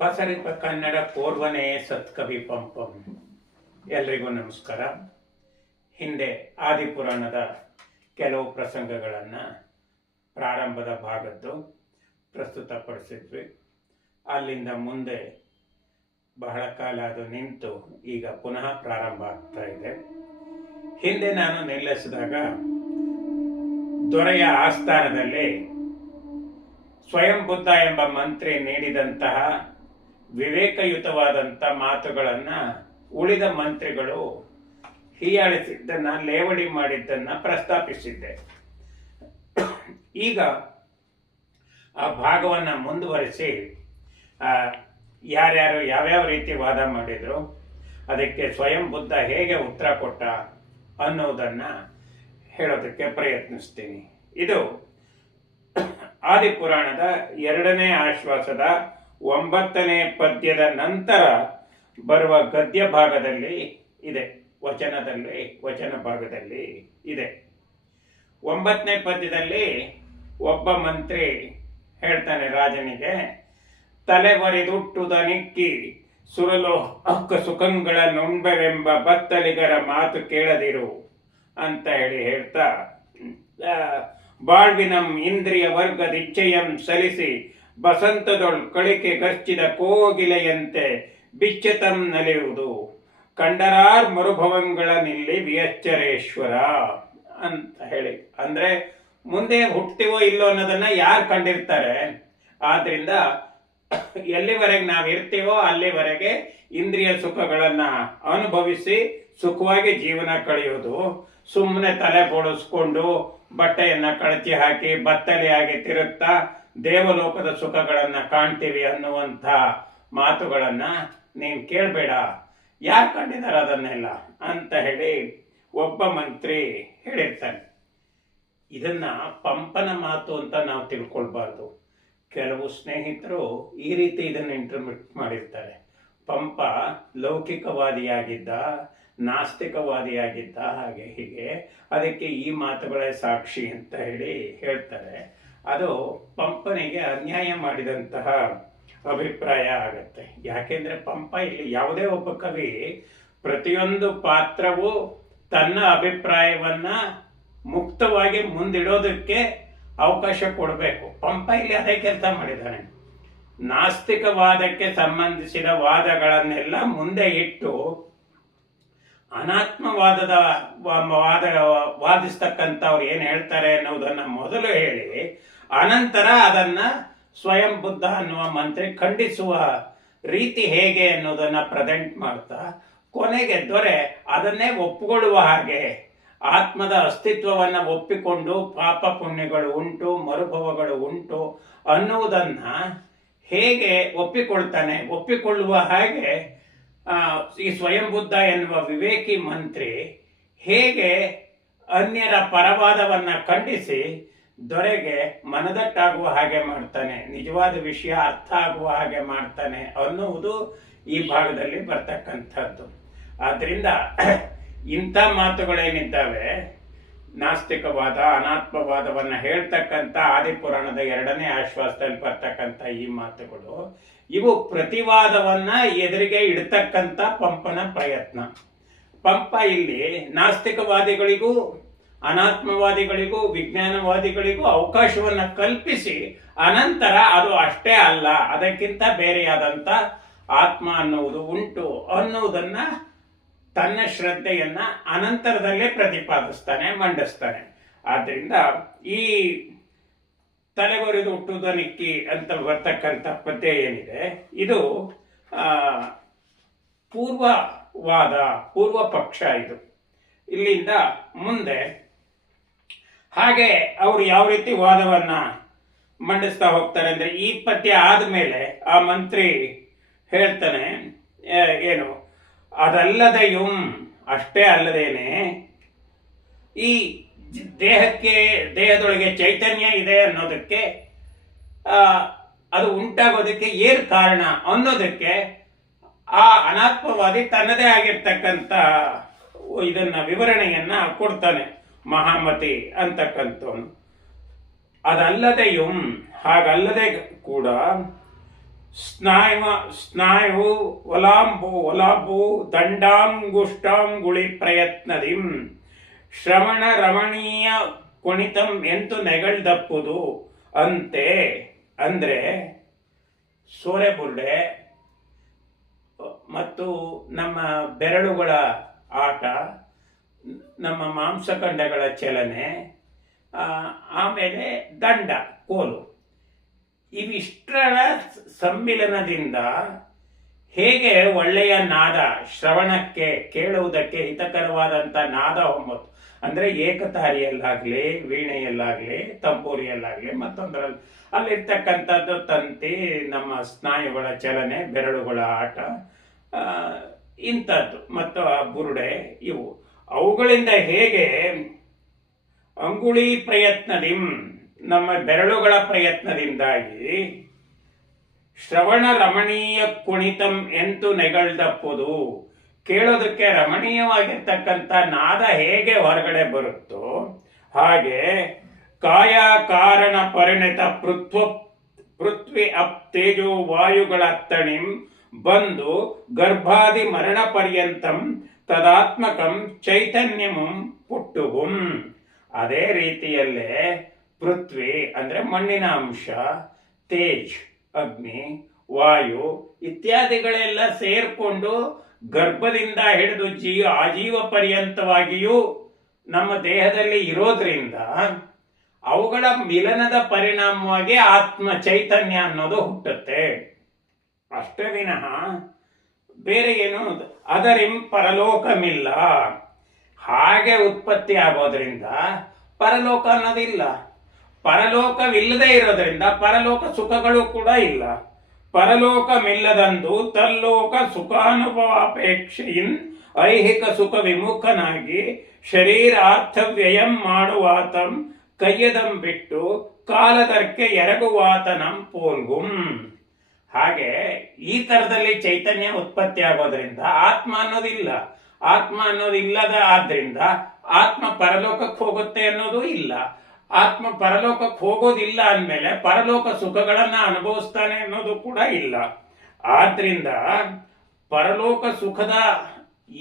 ಪಸರಿಪ ಕನ್ನಡ ಕೋರ್ವನೇ ಸತ್ಕವಿ ಪಂಪಂ. ಎಲ್ರಿಗೂ ನಮಸ್ಕಾರ. ಹಿಂದೆ ಆದಿಪುರಾಣದ ಕೆಲವು ಪ್ರಸಂಗಗಳನ್ನು ಪ್ರಾರಂಭದ ಭಾಗದ್ದು ಪ್ರಸ್ತುತಪಡಿಸಿದ್ವಿ. ಅಲ್ಲಿಂದ ಮುಂದೆ ಬಹಳ ಕಾಲ ಅದು ನಿಂತು ಈಗ ಪುನಃ ಪ್ರಾರಂಭ ಆಗ್ತಾ ಇದೆ. ಹಿಂದೆ ನಾನು ನಿಲ್ಲಿಸಿದಾಗ ದೊರೆಯ ಆಸ್ಥಾನದಲ್ಲಿ ಸ್ವಯಂ ಬುದ್ಧ ಎಂಬ ಮಂತ್ರಿ ನೀಡಿದಂತಹ ವಿವೇಕಯುತವಾದಂಥ ಮಾತುಗಳನ್ನು ಉಳಿದ ಮಂತ್ರಿಗಳು ಹೀಯಾಳಿಸಿದ್ದನ್ನು, ಲೇವಡಿ ಮಾಡಿದ್ದನ್ನು ಪ್ರಸ್ತಾಪಿಸಿದ್ದೆ. ಈಗ ಆ ಭಾಗವನ್ನು ಮುಂದುವರಿಸಿ ಯಾರ್ಯಾರು ಯಾವ್ಯಾವ ರೀತಿ ವಾದ ಮಾಡಿದ್ರು, ಅದಕ್ಕೆ ಸ್ವಯಂ ಬುದ್ಧ ಹೇಗೆ ಉತ್ತರ ಕೊಟ್ಟ ಅನ್ನೋದನ್ನು ಹೇಳೋದಕ್ಕೆ ಪ್ರಯತ್ನಿಸ್ತೀನಿ. ಇದು ಆದಿಪುರಾಣದ 2ನೇ ಆಶ್ವಾಸದ 9ನೇ ಪದ್ಯದ ನಂತರ ಬರುವ ಗದ್ಯ ಭಾಗದಲ್ಲಿ ಇದೆ. ವಚನ ಭಾಗದಲ್ಲಿ ಇದೆ. 9ನೇ ಪದ್ಯದಲ್ಲಿ ಒಬ್ಬ ಮಂತ್ರಿ ಹೇಳ್ತಾನೆ ರಾಜನಿಗೆ, ತಲೆವರಿದುಟ್ಟುದನಿಕ್ಕಿ ಸುರಲೋ ಅಕ್ಕ ಸುಖಂಗಳ ನೊಂಬೆವೆಂಬ ಬತ್ತಲಿಗರ ಮಾತು ಕೇಳದಿರು ಅಂತ ಹೇಳ್ತಾ, ಬಾಳ್ವಿನಂ ಇಂದ್ರಿಯ ವರ್ಗದಿಚ್ಛೆಯಂ ಸಲಿಸಿ ಬಸಂತದೊಳ್ ಕಳಿಕೆ ಗರ್ಚಿದ ಕೋಗಿಲೆಯಂತೆ ಬಿಚ್ಚತಂ ನಲಿಯುವುದು ಕಂಡರಾರ್ ಮರುಭವಂಗಳ ನಿಲ್ಲಿ ವಿಯಚ್ಚರೇಶ್ವರ ಅಂತ ಹೇಳಿ. ಅಂದ್ರೆ ಮುಂದೆ ಹುಟ್ತೀವೋ ಇಲ್ಲೋ ಅನ್ನೋದನ್ನ ಯಾರು ಕಂಡಿರ್ತಾರೆ. ಆದ್ರಿಂದ ಎಲ್ಲಿವರೆಗೆ ನಾವು ಇರ್ತೀವೋ ಅಲ್ಲಿವರೆಗೆ ಇಂದ್ರಿಯ ಸುಖಗಳನ್ನ ಅನುಭವಿಸಿ ಸುಖವಾಗಿ ಜೀವನ ಕಳೆಯೋದು, ಸುಮ್ಮನೆ ತಲೆ ಬೋಳಿಸ್ಕೊಂಡು ಬಟ್ಟೆಯನ್ನ ಕಳಚಿ ಹಾಕಿ ಬತ್ತಲೆಯಾಗಿ ತಿರುಗ್ತಾ ದೇವಲೋಕದ ಸುಖಗಳನ್ನ ಕಾಣ್ತೀವಿ ಅನ್ನುವಂಥ ಮಾತುಗಳನ್ನ ನೀನ್ ಕೇಳಬೇಡ, ಯಾರು ಕಂಡಿದ್ದಾರೆ ಅದನ್ನೆಲ್ಲ ಅಂತ ಹೇಳಿ ಒಬ್ಬ ಮಂತ್ರಿ ಹೇಳಿರ್ತಾನೆ. ಇದನ್ನ ಪಂಪನ ಮಾತು ಅಂತ ನಾವು ತಿಳ್ಕೊಳ್ಬಾರ್ದು. ಕೆಲವು ಸ್ನೇಹಿತರು ಈ ರೀತಿ ಇದನ್ನು ಇಂಟರ್ಪ್ರಿಟ್ ಮಾಡಿರ್ತಾರೆ. ಪಂಪ ಲೌಕಿಕವಾದಿಯಾಗಿದ್ದ, ನಾಸ್ತಿಕವಾದಿಯಾಗಿದ್ದ, ಹಾಗೆ ಹೀಗೆ, ಅದಕ್ಕೆ ಈ ಮಾತುಗಳೇ ಸಾಕ್ಷಿ ಅಂತ ಹೇಳ್ತಾರೆ. ಅದು ಪಂಪನಿಗೆ ಅನ್ಯಾಯ ಮಾಡಿದಂತಹ ಅಭಿಪ್ರಾಯ ಆಗತ್ತೆ. ಯಾಕೆಂದ್ರೆ ಪಂಪ ಇಲ್ಲಿ ಯಾವುದೇ ಒಬ್ಬ ಕವಿ ಪ್ರತಿಯೊಂದು ಪಾತ್ರವು ತನ್ನ ಅಭಿಪ್ರಾಯವನ್ನ ಮುಕ್ತವಾಗಿ ಮುಂದಿಡೋದಕ್ಕೆ ಅವಕಾಶ ಕೊಡಬೇಕು. ಪಂಪ ಇಲ್ಲಿ ಅದೇ ಕೆಲಸ ಮಾಡಿದ್ದಾನೆ. ನಾಸ್ತಿಕವಾದಕ್ಕೆ ಸಂಬಂಧಿಸಿದ ವಾದಗಳನ್ನೆಲ್ಲ ಮುಂದೆ ಇಟ್ಟು ಅನಾತ್ಮವಾದದ ವಾದಿಸ್ತಕ್ಕಂಥವ್ರು ಏನ್ ಹೇಳ್ತಾರೆ ಅನ್ನೋದನ್ನ ಮೊದಲು ಹೇಳಿ, ಅನಂತರ ಅದನ್ನ ಸ್ವಯಂ ಬುದ್ಧ ಅನ್ನುವ ಮಂತ್ರಿ ಖಂಡಿಸುವ ರೀತಿ ಹೇಗೆ ಅನ್ನೋದನ್ನ ಪ್ರೆಸೆಂಟ್ ಮಾಡ್ತಾ, ಕೊನೆಗೆ ದೊರೆ ಅದನ್ನೇ ಒಪ್ಪಿಕೊಳ್ಳುವ ಹಾಗೆ ಆತ್ಮದ ಅಸ್ತಿತ್ವವನ್ನು ಒಪ್ಪಿಕೊಂಡು ಪಾಪ ಪುಣ್ಯಗಳು ಉಂಟು, ಮರುಭವಗಳು ಉಂಟು ಅನ್ನುವುದನ್ನ ಹೇಗೆ ಒಪ್ಪಿಕೊಳ್ಳುವ ಹಾಗೆ ಈ ಸ್ವಯಂ ಬುದ್ಧ ಎನ್ನುವ ವಿವೇಕಿ ಮಂತ್ರಿ ಹೇಗೆ ಅನ್ಯರ ಪರವಾದವನ್ನ ಖಂಡಿಸಿ ದೊರೆಗೆ ಮನದಟ್ಟಾಗುವ ಹಾಗೆ ಮಾಡ್ತಾನೆ, ನಿಜವಾದ ವಿಷಯ ಅರ್ಥ ಆಗುವ ಹಾಗೆ ಮಾಡ್ತಾನೆ ಅನ್ನುವುದು ಈ ಭಾಗದಲ್ಲಿ ಬರ್ತಕ್ಕಂಥದ್ದು. ಆದ್ರಿಂದ ಇಂಥ ಮಾತುಗಳೇನಿದ್ದಾವೆ, ನಾಸ್ತಿಕವಾದ, ಅನಾತ್ಮವಾದವನ್ನ ಹೇಳ್ತಕ್ಕಂಥ ಆದಿಪುರಾಣದ 2ನೇ ಆಶ್ವಾಸದಲ್ಲಿ ಬರ್ತಕ್ಕಂಥ ಈ ಮಾತುಗಳು, ಇವು ಪ್ರತಿವಾದವನ್ನ ಎದುರಿಗೆ ಇಡ್ತಕ್ಕಂಥ ಪಂಪನ ಪ್ರಯತ್ನ. ಪಂಪ ಇಲ್ಲಿ ನಾಸ್ತಿಕವಾದಿಗಳಿಗೂ, ಅನಾತ್ಮವಾದಿಗಳಿಗೂ, ವಿಜ್ಞಾನವಾದಿಗಳಿಗೂ ಅವಕಾಶವನ್ನ ಕಲ್ಪಿಸಿ, ಅನಂತರ ಅದು ಅಷ್ಟೇ ಅಲ್ಲ, ಅದಕ್ಕಿಂತ ಬೇರೆಯಾದಂಥ ಆತ್ಮ ಅನ್ನುವುದು ಉಂಟು ಅನ್ನುವುದನ್ನ ತನ್ನ ಶ್ರದ್ಧೆಯನ್ನ ಅನಂತರದಲ್ಲೇ ಪ್ರತಿಪಾದಿಸ್ತಾನೆ, ಮಂಡಿಸ್ತಾನೆ. ಆದ್ರಿಂದ ಈ ತಲೆಗೊರಿದು ಹುಟ್ಟುವುದನಿಕ್ಕಿ ಅಂತ ಬರ್ತಕ್ಕಂಥ ಪದ್ಯ ಏನಿದೆ, ಇದು ಪೂರ್ವ ಪಕ್ಷ. ಇದು ಇಲ್ಲಿಂದ ಮುಂದೆ ಹಾಗೆ ಅವರು ಯಾವ ರೀತಿ ವಾದವನ್ನ ಮಂಡಿಸ್ತಾ ಹೋಗ್ತಾರೆ ಅಂದ್ರೆ, ಈ ಪದ್ಯ ಆದ್ಮೇಲೆ ಆ ಮಂತ್ರಿ ಹೇಳ್ತಾನೆ ಏನು, ಅದಲ್ಲದೆಯೂ ಅಷ್ಟೇ ಅಲ್ಲದೇನೆ ಈ ದೇಹದೊಳಗೆ ಚೈತನ್ಯ ಇದೆ ಅನ್ನೋದಕ್ಕೆ, ಅದು ಉಂಟಾಗೋದಕ್ಕೆ ಏನು ಕಾರಣ ಅನ್ನೋದಕ್ಕೆ ಆ ಅನಾತ್ಮವಾದಿ ತನ್ನದೇ ಆಗಿರ್ತಕ್ಕಂಥ ಇದನ್ನ ವಿವರಣೆಯನ್ನ ಕೊಡ್ತಾನೆ, ಮಹಾಮತಿ ಅಂತಕ್ಕಂಥವನು. ಅದಲ್ಲದೆಯೂ ಹಾಗಲ್ಲದೆ ಕೂಡ ಸ್ನಾಯು ಒಲಾಂಬು ದಂಡಾಂಗುಷ್ಟಾಂಗುಳಿ ಪ್ರಯತ್ನದಿಂ ಶ್ರವಣ ರಮಣೀಯ ಕುಣಿತಂ ಎಂತು ನೆಗಳ್ದಪ್ಪುದು ಅಂತೆ. ಅಂದ್ರೆ ಸೋರೆಬುರ್ಡೆ ಮತ್ತು ನಮ್ಮ ಬೆರಳುಗಳ ಆಟ, ನಮ್ಮ ಮಾಂಸಖಂಡಗಳ ಚಲನೆ, ಆಮೇಲೆ ದಂಡ ಕೋಲು, ಇವಿಷ್ಟರ ಸಮ್ಮಿಲನದಿಂದ ಹೇಗೆ ಒಳ್ಳೆಯ ನಾದ, ಶ್ರವಣಕ್ಕೆ ಕೇಳುವುದಕ್ಕೆ ಹಿತಕರವಾದಂಥ ನಾದ ಹೊಮ್ಮತ್ತು. ಅಂದರೆ ಏಕತಾರಿಯಲ್ಲಾಗಲಿ, ವೀಣೆಯಲ್ಲಾಗಲಿ, ತಂಬೂರಿಯಲ್ಲಾಗಲಿ, ಮತ್ತೊಂದರಲ್ಲಿ ಅಲ್ಲಿರ್ತಕ್ಕಂಥದ್ದು ತಂತಿ, ನಮ್ಮ ಸ್ನಾಯುಗಳ ಚಲನೆ, ಬೆರಳುಗಳ ಆಟ, ಇಂಥದ್ದು ಮತ್ತು ಆ ಬುರುಡೆ, ಇವು ಅವುಗಳಿಂದ ಹೇಗೆ ಅಂಗುಳಿ ಪ್ರಯತ್ನದಿಂ ನಮ್ಮ ಬೆರಳುಗಳ ಪ್ರಯತ್ನದಿಂದಾಗಿ ಶ್ರವಣ ರಮಣೀಯ ಕುಣಿತಂ ಎಂತು ನೆಗಳ್ದಪ್ಪುದು ಕೇಳೋದಕ್ಕೆ ರಮಣೀಯವಾಗಿರ್ತಕ್ಕಂಥ ನಾದ ಹೇಗೆ ಹೊರಗಡೆ ಬರುತ್ತೋ ಹಾಗೆ ಕಾಯ ಕಾರಣ ಪರಿಣಿತ ಪೃಥ್ವಿ ಅಪ್ ತೇಜೋ ವಾಯುಗಳ ತಣಿಂ ಬಂದು ಗರ್ಭಾದಿ ಮರಣ ಪರ್ಯಂತಂ ತದಾತ್ಮಕಂ ಚೈತನ್ಯಮಂ ಪುಟ್ಟುಹುಂ. ಅದೇ ರೀತಿಯಲ್ಲೇ ಪೃಥ್ವಿ ಅಂದ್ರೆ ಮಣ್ಣಿನ ಅಂಶ, ತೇಜ್ ಅಗ್ನಿ, ವಾಯು ಇತ್ಯಾದಿಗಳೆಲ್ಲ ಸೇರ್ಕೊಂಡು ಗರ್ಭದಿಂದ ಹಿಡಿದು ಆಜೀವ ಪರ್ಯಂತವಾಗಿಯೂ ನಮ್ಮ ದೇಹದಲ್ಲಿ ಇರೋದ್ರಿಂದ ಅವುಗಳ ಮಿಲನದ ಪರಿಣಾಮವಾಗಿ ಆತ್ಮ ಚೈತನ್ಯ ಅನ್ನೋದು ಹುಟ್ಟುತ್ತೆ. ಅಷ್ಟೇ ವಿನಃ ಬೇರೆ ಏನು ಅದರಿಂ ಪರಲೋಕಮಿಲ್ಲ. ಹಾಗೆ ಉತ್ಪತ್ತಿ ಆಗೋದ್ರಿಂದ ಪರಲೋಕ ಅನ್ನೋದಿಲ್ಲ. ಪರಲೋಕವಿಲ್ಲದೆ ಇರೋದ್ರಿಂದ ಪರಲೋಕ ಸುಖಗಳು ಕೂಡ ಇಲ್ಲ. ಪರಲೋಕಮಿಲ್ಲದಂದು ತಲ್ಲೋಕ ಸುಖಾನುಭವಾಪೇಕ್ಷೆಯಿನ್ ಐಹಿಕ ಸುಖ ವಿಮುಖನಾಗಿ ಶರೀರಾರ್ಥ ವ್ಯಯಂ ಮಾಡುವಾತಂ ಕೈಯದಂ ಬಿಟ್ಟು ಕಾಲದರ್ಕೆ ಎರಗುವಾತನಂ ಪೋಲ್ಗುಂ. ಹಾಗೆ ಈ ತರದಲ್ಲಿ ಚೈತನ್ಯ ಉತ್ಪತ್ತಿ ಆಗೋದ್ರಿಂದ ಆತ್ಮ ಅನ್ನೋದಿಲ್ಲ. ಆತ್ಮ ಅನ್ನೋದಿಲ್ಲದ ಆದ್ರಿಂದ ಆತ್ಮ ಪರಲೋಕಕ್ಕೆ ಹೋಗುತ್ತೆ ಅನ್ನೋದು ಇಲ್ಲ. ಆತ್ಮ ಪರಲೋಕಕ್ಕೆ ಹೋಗೋದಿಲ್ಲ ಅಂದಮೇಲೆ ಪರಲೋಕ ಸುಖಗಳನ್ನ ಅನುಭವಿಸ್ತಾನೆ ಅನ್ನೋದು ಕೂಡ ಇಲ್ಲ. ಆದ್ರಿಂದ ಪರಲೋಕ ಸುಖದ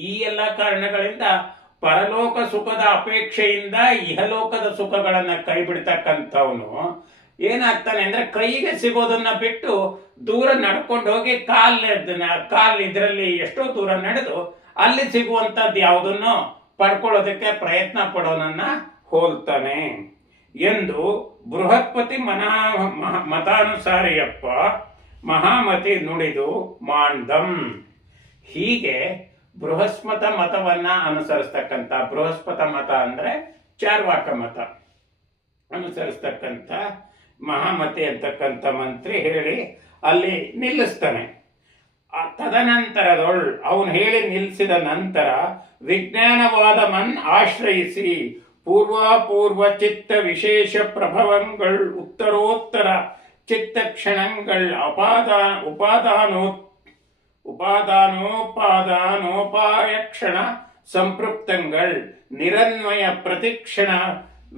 ಈ ಎಲ್ಲ ಕಾರಣಗಳಿಂದ ಪರಲೋಕ ಸುಖದ ಅಪೇಕ್ಷೆಯಿಂದ ಇಹಲೋಕದ ಸುಖಗಳನ್ನ ಕೈ ಬಿಡ್ತಕ್ಕಂಥವನು ಏನಾಗ್ತಾನೆ ಅಂದ್ರೆ ಕೈಗೆ ಸಿಗೋದನ್ನ ಬಿಟ್ಟು ದೂರ ನಡ್ಕೊಂಡು ಹೋಗಿ ಕಾಲ್ ಇದರಲ್ಲಿ ಎಷ್ಟೋ ದೂರ ನಡೆದು ಅಲ್ಲಿ ಸಿಗುವಂತದ್ದು ಯಾವುದನ್ನು ಪಡ್ಕೊಳ್ಳೋದಕ್ಕೆ ಪ್ರಯತ್ನ ಪಡೋನನ್ನ ಹೋಲ್ತಾನೆ ಎಂದು ಬೃಹತ್ಪತಿ ಮತಾನುಸಾರಿಯಪ್ಪ ಮಹಾಮತಿ ನುಡಿದು ಮಾಂಡಂ. ಹೀಗೆ ಬೃಹಸ್ಪತ ಮತವನ್ನ ಅನುಸರಿಸ್ತಕ್ಕಂಥ, ಬೃಹಸ್ಪತ ಮತ ಅಂದ್ರೆ ಚಾರ್ವಾಕ ಮತ ಅನುಸರಿಸ್ತಕ್ಕಂಥ ಮಹಾಮತಿ ಅಂತಕ್ಕಂಥ ಮಂತ್ರಿ ಹೇಳಿ ಅಲ್ಲಿ ನಿಲ್ಲಿಸ್ತಾನೆ. ಅವನು ಹೇಳಿ ನಿಲ್ಲಿಸಿದ ನಂತರ ವಿಜ್ಞಾನವಾದಮನ್ ಆಶ್ರಯಿಸಿ ಪೂರ್ವಾಪೂರ್ವ ಚಿತ್ತ ವಿಶೇಷ ಪ್ರಭವಗಳು ಉತ್ತರೋತ್ತರ ಚಿತ್ತ ಕ್ಷಣಗಳು ಉಪಾದಾನೋಪಾಯ ಕ್ಷಣ ಸಂಪೃಪ್ತங்கள் ನಿರನ್ವಯ ಪ್ರತಿಕ್ಷಣ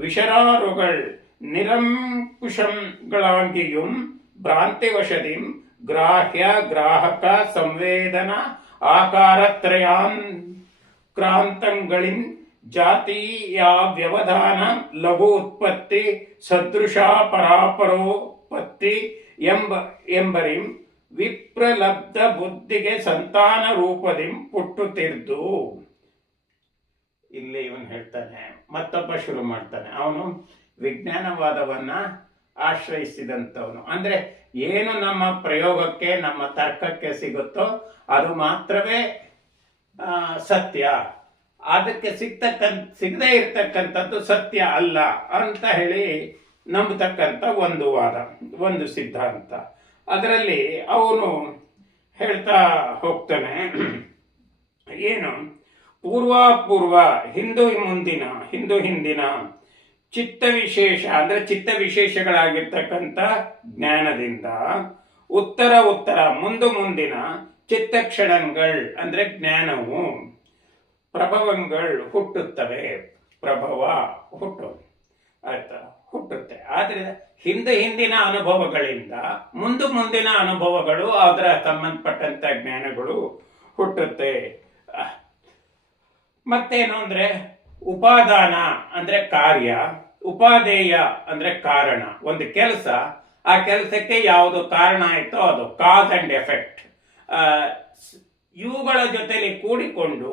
ವಿಶರಾರುಗಳು ನಿರಂಕುಶಗಳಾಗಿயும் ಭ್ರಾಂತಿವಶದಿಂ ಗ್ರಾಹ್ಯ ಗ್ರಾಹಕ ಸಂವೇದನ ಆಕಾರತ್ರಯಾನ್ ಕ್ರಾಂತಂಗಳಿನ್ ಜಾತೀಯ ವ್ಯವಧಾನ ಲಘು ಉತ್ಪತ್ತಿ ಸದೃಶ ಪರಾಪರೋತ್ಪತ್ತಿ ಎಂಬರಿಂ ವಿಪ್ರಲಬ್ಧ ಬುದ್ಧಿಗೆ ಸಂತಾನ ರೂಪದಿಂ ಪುಟ್ಟುತ್ತಿರ್ದು. ಇಲ್ಲಿ ಇವನು ಹೇಳ್ತಾನೆ, ಮತ್ತೊಬ್ಬ ಶುರು ಮಾಡ್ತಾನೆ. ಅವನು ವಿಜ್ಞಾನವಾದವನ್ನ ಆಶ್ರಯಿಸಿದಂಥವನು. ಅಂದ್ರೆ ಏನು ನಮ್ಮ ಪ್ರಯೋಗಕ್ಕೆ ನಮ್ಮ ತರ್ಕಕ್ಕೆ ಸಿಗುತ್ತೋ ಅದು ಮಾತ್ರವೇ ಸತ್ಯ, ಅದಕ್ಕೆ ಸಿಗದೇ ಇರ್ತಕ್ಕಂಥದ್ದು ಸತ್ಯ ಅಲ್ಲ ಅಂತ ಹೇಳಿ ನಂಬತಕ್ಕಂಥ ಒಂದು ವಾದ, ಒಂದು ಸಿದ್ಧಾಂತ. ಅದರಲ್ಲಿ ಅವನು ಹೇಳ್ತಾ ಹೋಗ್ತಾನೆ ಏನು, ಪೂರ್ವಾಪೂರ್ವ ಹಿಂದೂ ಹಿಂದಿನ ಚಿತ್ತ ವಿಶೇಷ ಅಂದ್ರೆ ಚಿತ್ತ ವಿಶೇಷಗಳಾಗಿರ್ತಕ್ಕಂಥ ಜ್ಞಾನದಿಂದ ಉತ್ತರ ಮುಂದಿನ ಚಿತ್ತಕ್ಷಣಗಳು ಅಂದ್ರೆ ಜ್ಞಾನವು ಪ್ರಭವಗಳು ಹುಟ್ಟುತ್ತವೆ. ಪ್ರಭವ ಹುಟ್ಟು ಆಯ್ತಾ. ಹುಟ್ಟುತ್ತೆ. ಆದ್ರೆ ಹಿಂದಿನ ಅನುಭವಗಳಿಂದ ಮುಂದಿನ ಅನುಭವಗಳು, ಅದರ ಸಂಬಂಧಪಟ್ಟಂತ ಜ್ಞಾನಗಳು ಹುಟ್ಟುತ್ತೆ. ಮತ್ತೇನು ಅಂದ್ರೆ ಉಪಾದಾನ ಅಂದ್ರೆ ಕಾರ್ಯ, ಉಪಾದೇಯ ಅಂದ್ರೆ ಕಾರಣ. ಒಂದು ಕೆಲಸ, ಆ ಕೆಲಸಕ್ಕೆ ಯಾವುದು ಕಾರಣ ಆಯ್ತೋ ಅದು ಕಾಸ್ ಅಂಡ್ ಎಫೆಕ್ಟ್. ಇವುಗಳ ಜೊತೆಲಿ ಕೂಡಿಕೊಂಡು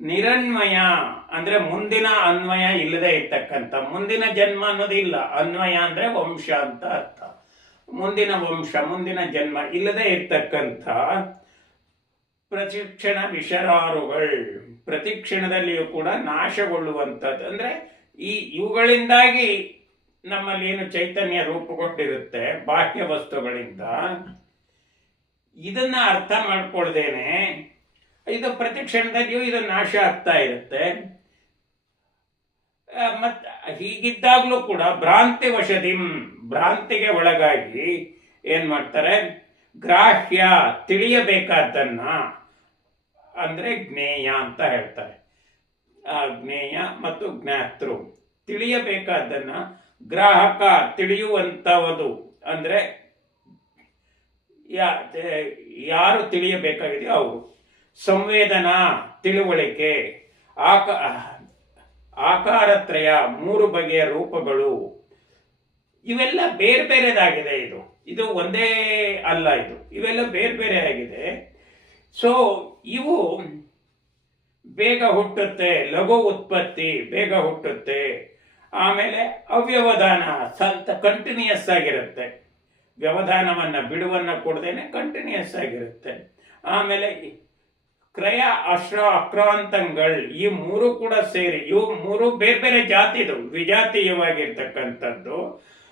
ನಿರನ್ವಯ ಅಂದ್ರೆ ಮುಂದಿನ ಅನ್ವಯ ಇಲ್ಲದೆ ಇರ್ತಕ್ಕಂಥ, ಮುಂದಿನ ಜನ್ಮ ಅನ್ನೋದಿಲ್ಲ. ಅನ್ವಯ ಅಂದ್ರೆ ವಂಶ ಅಂತ ಅರ್ಥ. ಮುಂದಿನ ವಂಶ, ಮುಂದಿನ ಜನ್ಮ ಇಲ್ಲದೆ ಇರ್ತಕ್ಕಂಥ ಪ್ರತಿಕ್ಷಣ ವಿಷರಾರುಗಳು, ಪ್ರತಿಕ್ಷಣದಲ್ಲಿಯೂ ಕೂಡ ನಾಶಗೊಳ್ಳುವಂಥದ್ದು. ಅಂದ್ರೆ ಇವುಗಳಿಂದಾಗಿ ನಮ್ಮಲ್ಲಿ ಏನು ಚೈತನ್ಯ ರೂಪುಗೊಂಡಿರುತ್ತೆ ಬಾಹ್ಯ ವಸ್ತುಗಳಿಂದ, ಇದನ್ನ ಅರ್ಥ ಮಾಡ್ಕೊಳ್ದೇನೆ ಇದು ಪ್ರತಿಕ್ಷಣದಲ್ಲಿಯೂ ಇದು ನಾಶ ಆಗ್ತಾ ಇರುತ್ತೆ. ಮತ್ ಹೀಗಿದ್ದಾಗ್ಲೂ ಕೂಡ ಭ್ರಾಂತಿ ವಶದಿಂ, ಭ್ರಾಂತಿಗೆ ಒಳಗಾಗಿ ಏನ್ ಮಾಡ್ತಾರೆ, ಗ್ರಾಹ್ಯ ತಿಳಿಯಬೇಕಾದ್ದನ್ನ ಅಂದ್ರೆ ಜ್ಞೇಯ ಅಂತ ಹೇಳ್ತಾರೆ. ಜ್ಞೇಯ ಮತ್ತು ಜ್ಞಾತೃ, ತಿಳಿಯಬೇಕಾದ್ದನ್ನ ಗ್ರಾಹಕ ತಿಳಿಯುವಂತವದು ಅಂದ್ರೆ ಯಾರು ತಿಳಿಯಬೇಕಾಗಿದೆಯೋ ಅವರು. ಸಂವೇದನಾ ತಿಳುವಳಿಕೆ, ಆಕಾರತ್ರಯ, 3 ಬಗೆಯ ರೂಪಗಳು, ಇವೆಲ್ಲ ಬೇರೆ ಬೇರೆದಾಗಿದೆ. ಇದು ಒಂದೇ ಅಲ್ಲ, ಇವೆಲ್ಲ ಬೇರೆ ಬೇರೆ ಆಗಿದೆ. ಸೊ ಇವು ಬೇಗ ಹುಟ್ಟುತ್ತೆ, ಲಘು ಉತ್ಪತ್ತಿ ಬೇಗ ಹುಟ್ಟುತ್ತೆ. ಆಮೇಲೆ ಅವ್ಯವಧಾನ ಕಂಟಿನ್ಯೂಯಸ್ ಆಗಿರುತ್ತೆ, ವ್ಯವಧಾನವನ್ನ ಬಿಡುವನ್ನ ಕೊಡದೇನೆ ಕಂಟಿನ್ಯೂಯಸ್ ಆಗಿರುತ್ತೆ. ಆಮೇಲೆ ಕ್ರಯ ಅಕ್ರಾಂತಗಳು, ಈ 3 ಕೂಡ ಸೇರಿ, ಇವು 3 ಬೇರೆ ಬೇರೆ ಜಾತಿದು, ವಿಜಾತೀಯವಾಗಿರ್ತಕ್ಕಂಥದ್ದು,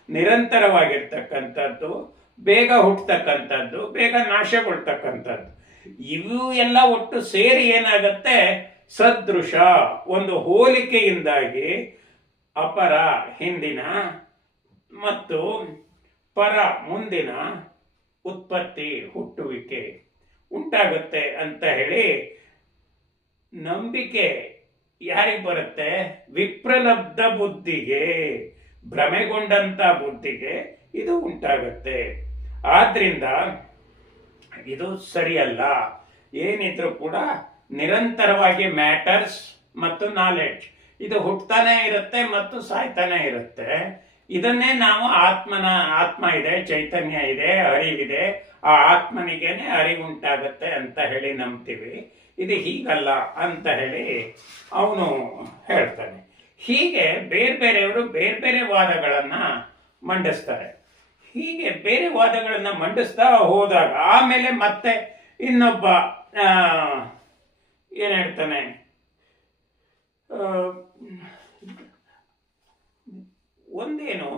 ನಿರಂತರವಾಗಿರ್ತಕ್ಕಂಥದ್ದು, ಬೇಗ ಹುಟ್ಟತಕ್ಕಂಥದ್ದು, ಬೇಗ ನಾಶಗೊಳ್ತಕ್ಕಂಥದ್ದು. ಇವು ಎಲ್ಲ ಒಟ್ಟು ಸೇರಿ ಏನಾಗತ್ತೆ, ಸದೃಶ, ಒಂದು ಹೋಲಿಕೆಯಿಂದಾಗಿ ಅಪರ ಹಿಂದಿನ ಮತ್ತು ಪರ ಮುಂದಿನ ಉತ್ಪತ್ತಿ ಹುಟ್ಟುವಿಕೆ ಉಂಟಾಗುತ್ತೆ ಅಂತ ಹೇಳಿ ನಂಬಿಕೆ ಯಾರಿಗೆ ಬರುತ್ತೆ, ವಿಪ್ರಲಬ್ಧ ಬುದ್ಧಿಗೆ, ಭ್ರಮೆಗೊಂಡಂತ ಬುದ್ಧಿಗೆ ಇದು ಉಂಟಾಗುತ್ತೆ. ಆದ್ರಿಂದ ಇದು ಸರಿಯಲ್ಲ. ಏನಿದ್ರು ಕೂಡ ನಿರಂತರವಾಗಿ ಮ್ಯಾಟರ್ಸ್ ಮತ್ತು ನಾಲೆಡ್ಜ್ ಇದು ಹುಟ್ಟತಾನೆ ಇರುತ್ತೆ ಮತ್ತು ಸಾಯ್ತಾನೆ ಇರುತ್ತೆ. ಇದನ್ನೇ ನಾವು ಆತ್ಮ ಇದೆ, ಚೈತನ್ಯ ಇದೆ, ಅರಿವಿದೆ, ಆ ಆತ್ಮನಿಗೇನೆ ಅರಿವುಂಟಾಗತ್ತೆ ಅಂತ ಹೇಳಿ ನಂಬ್ತೀವಿ. ಇದು ಹೀಗಲ್ಲ ಅಂತ ಹೇಳಿ ಅವನು ಹೇಳ್ತಾನೆ. ಹೀಗೆ ಬೇರೆ ಬೇರೆಯವರು ಬೇರೆ ಬೇರೆ ವಾದಗಳನ್ನ ಮಂಡಿಸ್ತಾರೆ. ಹೀಗೆ ಬೇರೆ ವಾದಗಳನ್ನ ಮಂಡಿಸ್ತಾ ಹೋದಾಗ ಆಮೇಲೆ ಮತ್ತೆ ಇನ್ನೊಬ್ಬ ಏನ್ ಹೇಳ್ತಾನೆ, ಒಂದೇನು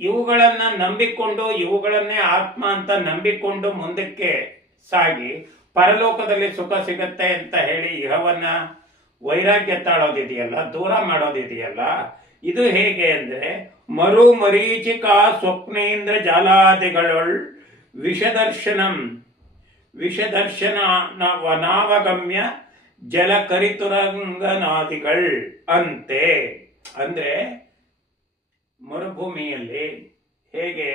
ಇವುಗಳನ್ನ ನಂಬಿಕೊಂಡು, ಇವುಗಳನ್ನೇ ಆತ್ಮ ಅಂತ ನಂಬಿಕೊಂಡು ಮುಂದಕ್ಕೆ ಸಾಗಿ ಪರಲೋಕದಲ್ಲಿ ಸುಖ ಸಿಗತ್ತೆ ಅಂತ ಹೇಳಿ ಇಹವನ್ನ ವೈರಾಗ್ಯ ತಾಳೋದಿದೆಯಲ್ಲ, ದೂರ ಮಾಡೋದಿದೆಯಲ್ಲ, ಇದು ಹೇಗೆ ಅಂದ್ರೆ ಮರೀಚಿಕಾ ಸ್ವಪ್ನೇಂದ್ರ ಜಾಲಾದಿಗಳೊಳ್ ವಿಷದರ್ಶನವನಾವಗಮ್ಯ ಜಲಕರಿತುರಂಗನಾದಿಗಳ್ ಅಂತೆ. ಅಂದ್ರೆ ಮರುಭೂಮಿಯಲ್ಲಿ ಹೇಗೆ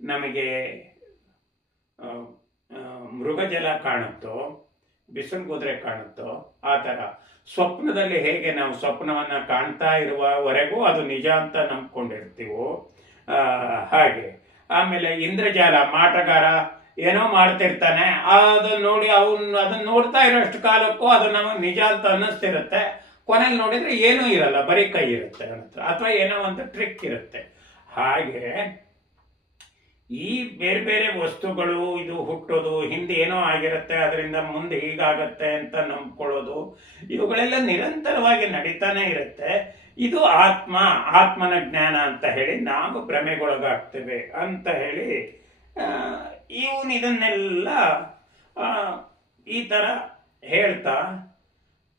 ನಮಗೆ ಮೃಗಜಲ ಕಾಣುತ್ತೋ, ಬಿಸಿಲುಗುದ್ರೆ ಕಾಣುತ್ತೋ, ಆ ಥರ ಸ್ವಪ್ನದಲ್ಲಿ ಹೇಗೆ ನಾವು ಸ್ವಪ್ನವನ್ನ ಕಾಣ್ತಾ ಇರುವವರೆಗೂ ಅದು ನಿಜ ಅಂತ ನಂಬ್ಕೊಂಡಿರ್ತೀವೋ ಹಾಗೆ. ಆಮೇಲೆ ಇಂದ್ರಜಾಲ, ಮಾಟಗಾರ ಏನೋ ಮಾಡ್ತಿರ್ತಾನೆ, ಅದನ್ನ ನೋಡಿ ಅದನ್ನ ನೋಡ್ತಾ ಇರೋಷ್ಟು ಕಾಲಕ್ಕೂ ಅದು ನಮಗೆ ನಿಜ ಅಂತ ಅನ್ನಿಸ್ತಿರುತ್ತೆ. ಕೊನೆಯಲ್ಲಿ ನೋಡಿದ್ರೆ ಏನೂ ಇರಲ್ಲ, ಬರೀ ಕೈ ಇರುತ್ತೆ ನಂತರ, ಅಥವಾ ಏನೋ ಒಂದು ಟ್ರಿಕ್ ಇರುತ್ತೆ. ಹಾಗೆ ಈ ಬೇರೆ ಬೇರೆ ವಸ್ತುಗಳು ಇದು ಹುಟ್ಟೋದು, ಹಿಂದೆ ಏನೋ ಆಗಿರುತ್ತೆ, ಅದರಿಂದ ಮುಂದೆ ಹೀಗಾಗತ್ತೆ ಅಂತ ನಂಬ್ಕೊಳ್ಳೋದು, ಇವುಗಳೆಲ್ಲ ನಿರಂತರವಾಗಿ ನಡೀತಾನೆ ಇರುತ್ತೆ. ಇದು ಆತ್ಮನ ಜ್ಞಾನ ಅಂತ ಹೇಳಿ ನಾವು ಭ್ರಮೆಗೊಳಗಾಗ್ತೇವೆ ಅಂತ ಹೇಳಿ ಇದನ್ನೆಲ್ಲ ಈ ತರ ಹೇಳ್ತಾ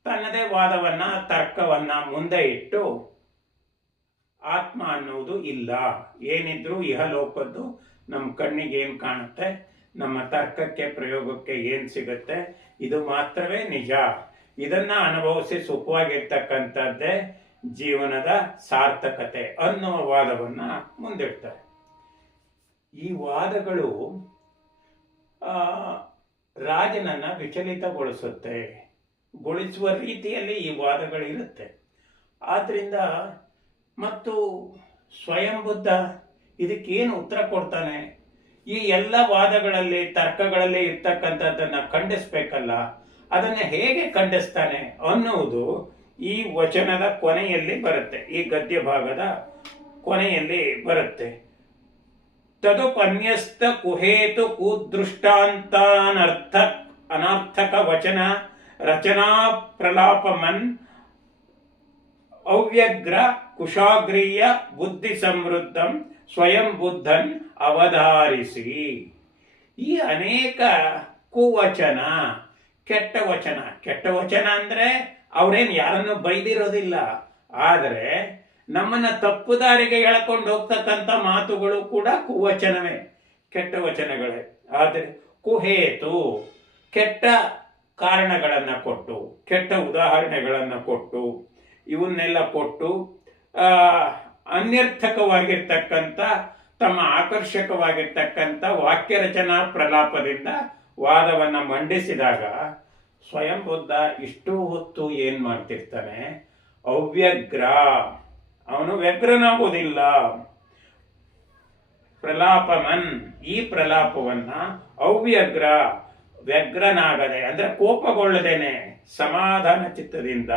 ತನ್ನದೇ ವಾದವನ್ನ, ತರ್ಕವನ್ನ ಮುಂದೆ ಇಟ್ಟು ಆತ್ಮ ಅನ್ನುವುದು ಇಲ್ಲ, ಏನಿದ್ರು ಇಹಲೋಕದ್ದು ನಮ್ಮ ಕಣ್ಣಿಗೆ ಏನ್ ಕಾಣುತ್ತೆ, ನಮ್ಮ ತರ್ಕಕ್ಕೆ ಪ್ರಯೋಗಕ್ಕೆ ಏನ್ ಸಿಗುತ್ತೆ, ಇದು ಮಾತ್ರವೇ ನಿಜ, ಇದನ್ನ ಅನುಭವಿಸಿ ಸುಖವಾಗಿರ್ತಕ್ಕಂಥದ್ದೇ ಜೀವನದ ಸಾರ್ಥಕತೆ ಅನ್ನುವ ವಾದವನ್ನ ಮುಂದಿಡ್ತಾರೆ. ಈ ವಾದಗಳು ರಾಜನನ್ನ ವಿಚಲಿತಗೊಳಿಸುತ್ತೆ, ಗೊಳಿಸುವ ರೀತಿಯಲ್ಲಿ ಈ ವಾದಗಳಿರುತ್ತೆ. ಆದ್ರಿಂದ ಮತ್ತು ಸ್ವಯಂ ಬುದ್ಧ ಇದಕ್ಕೇನು ಉತ್ತರ ಕೊಡ್ತಾನೆ? ಈ ಎಲ್ಲ ವಾದಗಳಲ್ಲಿ ತರ್ಕಗಳಲ್ಲಿ ಇರ್ತಕ್ಕಂಥದ್ದನ್ನ ಖಂಡಿಸ್ಬೇಕಲ್ಲ, ಅದನ್ನ ಹೇಗೆ ಖಂಡಿಸ್ತಾನೆ ಅನ್ನುವುದು ಈ ವಚನದ ಕೊನೆಯಲ್ಲಿ ಬರುತ್ತೆ, ಈ ಗದ್ಯ ಭಾಗದ ಕೊನೆಯಲ್ಲಿ ಬರುತ್ತೆ. ತದುಪನ್ಯಸ್ತ ಕುಹೇತು ಕುದೃಷ್ಟಾಂತಾನರ್ಥ ಅನರ್ಥಕ ವಚನ ರಚನಾ ಪ್ರಲಾಪಮನ್ ಅವ್ಯಗ್ರ ಕುಶಾಗ್ರೀಯ ಬುದ್ಧಿ ಸಮೃದ್ಧಂ ಸ್ವಯಂ ಬುದ್ಧನ್ ಅವಧಾರಿಸಿ. ಈ ಅನೇಕ ಕುವಚನ, ಕೆಟ್ಟ ವಚನ ಅಂದ್ರೆ ಅವ್ರೇನ್ ಯಾರನ್ನು ಬೈದಿರೋದಿಲ್ಲ, ಆದರೆ ನಮ್ಮನ್ನ ತಪ್ಪು ದಾರಿಗೆ ಎಳ್ಕೊಂಡು ಹೋಗ್ತಕ್ಕಂಥ ಮಾತುಗಳು ಕೂಡ ಕುವಚನವೇ, ಕೆಟ್ಟ ವಚನಗಳೇ. ಆದರೆ ಕುಹೇತು, ಕೆಟ್ಟ ಕಾರಣಗಳನ್ನ ಕೊಟ್ಟು, ಕೆಟ್ಟ ಉದಾಹರಣೆಗಳನ್ನ ಕೊಟ್ಟು, ಇವನ್ನೆಲ್ಲ ಕೊಟ್ಟು ಅನ್ಯರ್ಥಕವಾಗಿರ್ತಕ್ಕಂಥ ತಮ್ಮ ಆಕರ್ಷಕವಾಗಿರ್ತಕ್ಕಂಥ ವಾಕ್ಯ ರಚನಾ ಪ್ರಲಾಪದಿಂದ ವಾದವನ್ನ ಮಂಡಿಸಿದಾಗ ಸ್ವಯಂ ಬುದ್ಧ ಇಷ್ಟು ಹೊತ್ತು ಏನ್ ಮಾಡ್ತಿರ್ತಾನೆ? ಅವ್ಯಗ್ರ, ಅವನು ವ್ಯಗ್ರನಾಗುವುದಿಲ್ಲ. ಪ್ರಲಾಪಮನ್, ಈ ಪ್ರಲಾಪವನ್ನ ಅವ್ಯಗ್ರ, ವ್ಯಗ್ರನಾಗದೆ ಅಂದ್ರೆ ಕೋಪಗೊಳ್ಳದೇನೆ ಸಮಾಧಾನ ಚಿತ್ತದಿಂದ,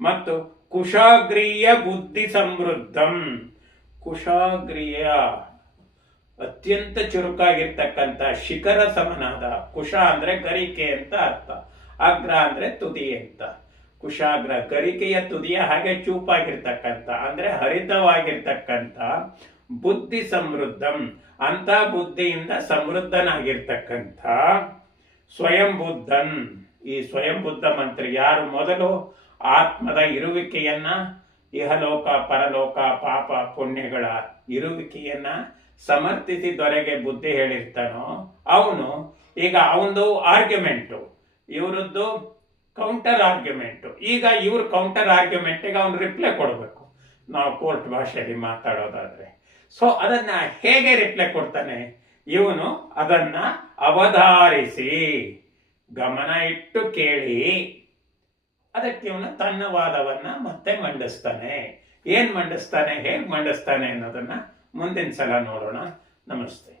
ಮತ್ತು ಕುಶಾಗ್ರೀಯ ಬುದ್ಧಿ ಸಮೃದ್ಧಂ, ಕುಶಾಗ್ರೀಯ ಅತ್ಯಂತ ಚುರುಕಾಗಿರ್ತಕ್ಕಂಥ ಶಿಖರ ಸಮನಾದ, ಕುಶ ಅಂದ್ರೆ ಗರಿಕೆ ಅಂತ ಅರ್ಥ, ಅಗ್ರ ಅಂದ್ರೆ ತುದಿ ಅಂತ. ಕುಶಾಗ್ರ ಗರಿಕೆಯ ತುದಿಯ ಹಾಗೆ ಚೂಪಾಗಿರ್ತಕ್ಕಂಥ ಅಂದ್ರೆ ಹರಿತವಾಗಿರ್ತಕ್ಕಂಥ, ಬುದ್ಧಿ ಸಮೃದ್ಧಂ ಅಂತ ಬುದ್ಧಿಯಿಂದ ಸಮೃದ್ಧನಾಗಿರ್ತಕ್ಕಂಥ ಸ್ವಯಂ ಬುದ್ಧನ್. ಈ ಸ್ವಯಂ ಬುದ್ಧ ಮಂತ್ರ ಯಾರು ಮೊದಲು ಆತ್ಮದ ಇರುವಿಕೆಯನ್ನ, ಇಹಲೋಕ ಪರಲೋಕ ಪಾಪ ಪುಣ್ಯಗಳ ಇರುವಿಕೆಯನ್ನ ಸಮರ್ಥಿಸಿ ದೊರೆಗೆ ಬುದ್ಧಿ ಹೇಳಿರ್ತಾನೋ ಅವನು, ಈಗ ಅವನದು ಆರ್ಗ್ಯುಮೆಂಟು, ಇವರದ್ದು ಕೌಂಟರ್ ಆರ್ಗ್ಯುಮೆಂಟು. ಈಗ ಇವ್ರ ಕೌಂಟರ್ ಆರ್ಗ್ಯುಮೆಂಟಿಗೆ ಅವನು ರಿಪ್ಲೈ ಕೊಡಬೇಕು, ನಾವು ಕೋರ್ಟ್ ಭಾಷೆಯಲ್ಲಿ ಮಾತಾಡೋದಾದ್ರೆ. ಸೊ ಅದನ್ನ ಹೇಗೆ ರಿಪ್ಲೈ ಕೊಡ್ತಾನೆ? ಇವನು ಅದನ್ನ ಅವಧಾರಿಸಿ ಗಮನ ಇಟ್ಟು ಕೇಳಿ ಅದಕ್ಕೆ ಇವನು ತನ್ನ ವಾದವನ್ನ ಮತ್ತೆ ಮಂಡಿಸ್ತಾನೆ. ಏನ್ ಮಂಡಿಸ್ತಾನೆ, ಹೇಗ್ ಮಂಡಿಸ್ತಾನೆ ಅನ್ನೋದನ್ನ ಮುಂದಿನ ಸಲ ನೋಡೋಣ. ನಮಸ್ತೆ.